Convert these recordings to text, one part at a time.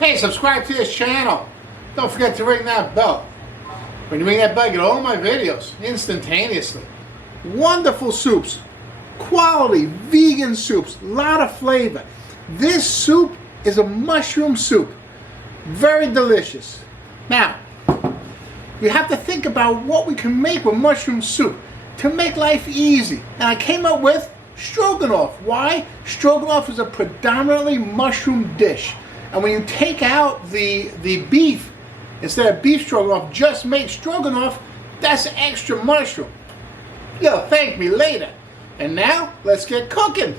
Hey, subscribe to this channel. Don't forget to ring that bell. When you ring that bell, you get all my videos instantaneously. Wonderful soups. Quality vegan soups. A lot of flavor. This soup is a mushroom soup. Very delicious. Now, you have to think about what we can make with mushroom soup to make life easy. And I came up with stroganoff. Why? Stroganoff is a predominantly mushroom dish. And when you take out the beef, instead of beef stroganoff, just make stroganoff, that's extra mushroom. You'll thank me later. And now, let's get cooking.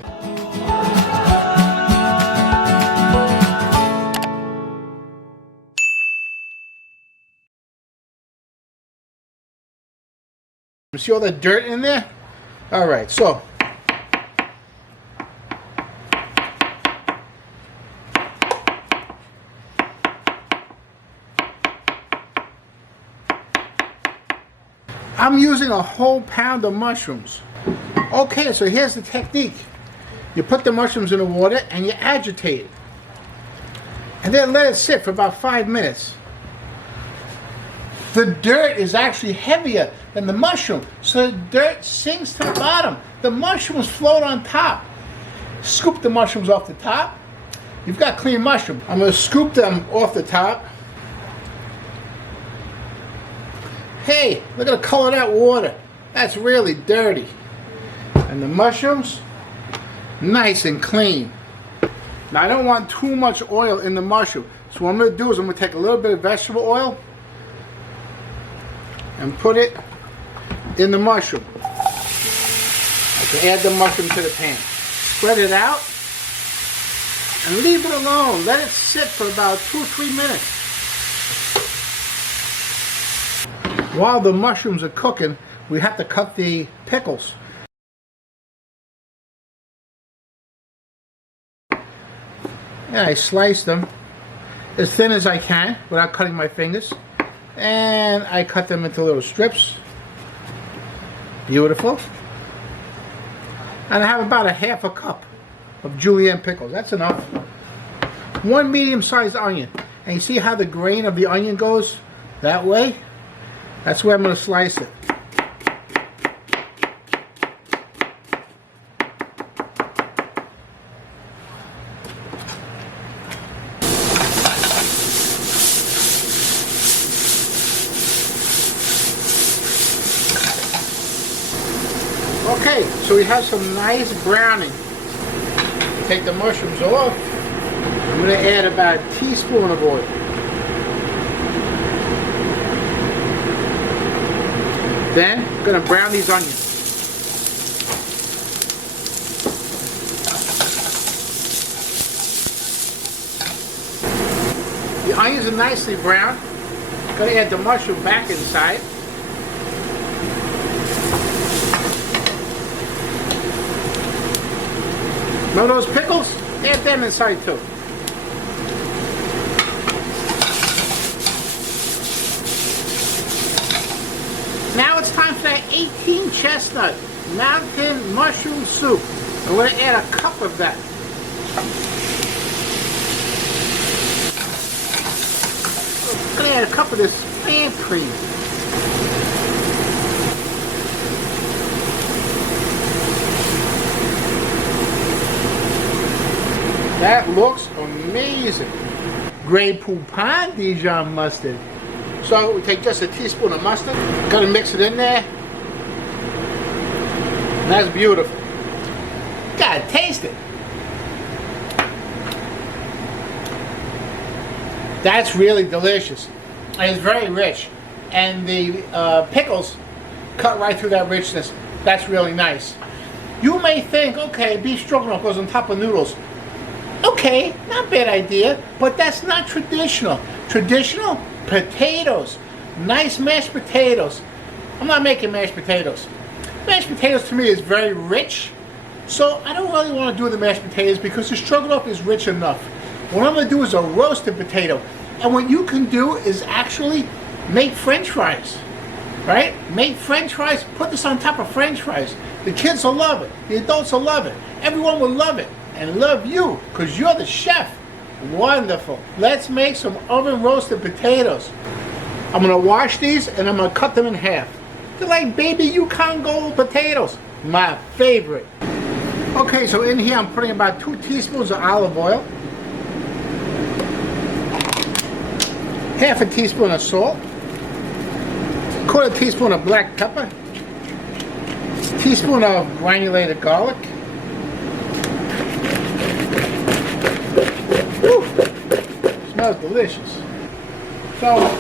See all the dirt in there? Alright, so I'm using a whole pound of mushrooms. Okay, so here's the technique. You put the mushrooms in the water and you agitate it. And then let it sit for about 5 minutes. The dirt is actually heavier than the mushroom, so the dirt sinks to the bottom. The mushrooms float on top. Scoop the mushrooms off the top. You've got clean mushroom. I'm going to scoop them off the top. Hey, look at the color of that water. That's really dirty. And the mushrooms, nice and clean. Now I don't want too much oil in the mushroom. So what I'm going to do is I'm going to take a little bit of vegetable oil and put it in the mushroom. I can add the mushroom to the pan. Spread it out and leave it alone. Let it sit for about 2 or 3 minutes. While the mushrooms are cooking, we have to cut the pickles. And I slice them as thin as I can without cutting my fingers. And I cut them into little strips. Beautiful. And I have about a half a cup of julienne pickles. That's enough. 1 medium-sized onion. And you see how the grain of the onion goes that way? That's where I'm going to slice it. Okay, so we have some nice browning. Take the mushrooms off. I'm going to add about a teaspoon of oil. Then I'm going to brown these onions. The onions are nicely browned. I'm going to add the mushroom back inside. Remember those pickles? Add them inside too. Now it's time for that 18 chestnut mountain mushroom soup. I'm going to add a cup of that. I'm going to add a cup of this fan cream. That looks amazing. Grey Poupon Dijon mustard. So we take just a teaspoon of mustard, gotta mix it in there. And that's beautiful. Gotta taste it. That's really delicious. And it's very rich. And the pickles cut right through that richness. That's really nice. You may think, okay, beef stroganoff goes on top of noodles. Okay, not a bad idea, but that's not traditional. Traditional? Potatoes. Nice mashed potatoes. I'm not making mashed potatoes. Mashed potatoes to me is very rich, so I don't really want to do the mashed potatoes because the stroganoff is rich enough. What I'm going to do is a roasted potato. And what you can do is actually make French fries. Right? Make French fries, put this on top of French fries. The kids will love it. The adults will love it. Everyone will love it and love you because you're the chef. Wonderful. Let's make some oven roasted potatoes. I'm gonna wash these and I'm gonna cut them in half. They're like baby Yukon Gold potatoes. My favorite. Okay, so in here I'm putting about 2 teaspoons of olive oil. Half a teaspoon of salt. 1/4 teaspoon of black pepper. Teaspoon of granulated garlic. Woo! Smells delicious. So,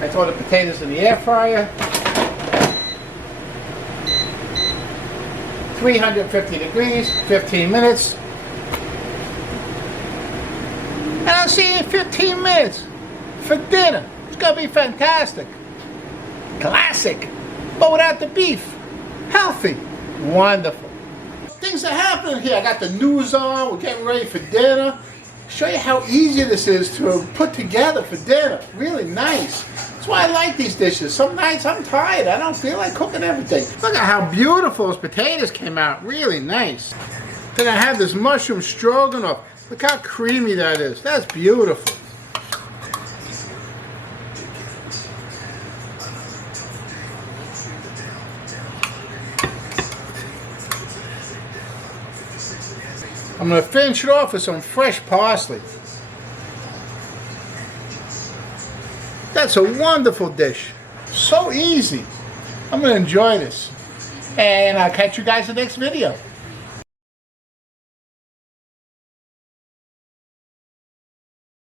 I throw the potatoes in the air fryer. 350 degrees, 15 minutes. And I'll see you in 15 minutes for dinner. It's gonna be fantastic. Classic, but without the beef. Healthy. Wonderful. Things are happening here. I got the news on. We're getting ready for dinner. Show you how easy this is to put together for dinner. Really nice. That's why I like these dishes. Some nights I'm tired. I don't feel like cooking everything. Look at how beautiful those potatoes came out. Really nice. Then I have this mushroom stroganoff. Look how creamy that is. That's beautiful. I'm going to finish it off with some fresh parsley. That's a wonderful dish. So easy. I'm going to enjoy this. And I'll catch you guys in the next video.